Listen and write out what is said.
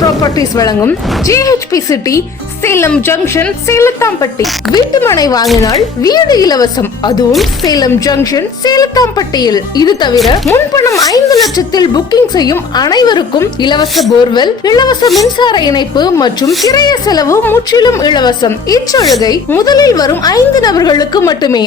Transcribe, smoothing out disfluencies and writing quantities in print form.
Properties வழங்கும் GHP city Salem junction Selathampatti. வீட்டு மனை வாங்கினால் வீடு இலவசம், அதுவும் சேலம் ஜங்ஷன் சேலத்தாம்பட்டியில். இது தவிர முன்பணம் 5 லட்சத்தில் புக்கிங் செய்யும் அனைவருக்கும் இலவச போர்வெல், இலவச மின்சார இணைப்பு மற்றும் கிரைய செலவு முற்றிலும் இலவசம். இச்சலுகை முதலில் வரும் 5 நபர்களுக்கு மட்டுமே.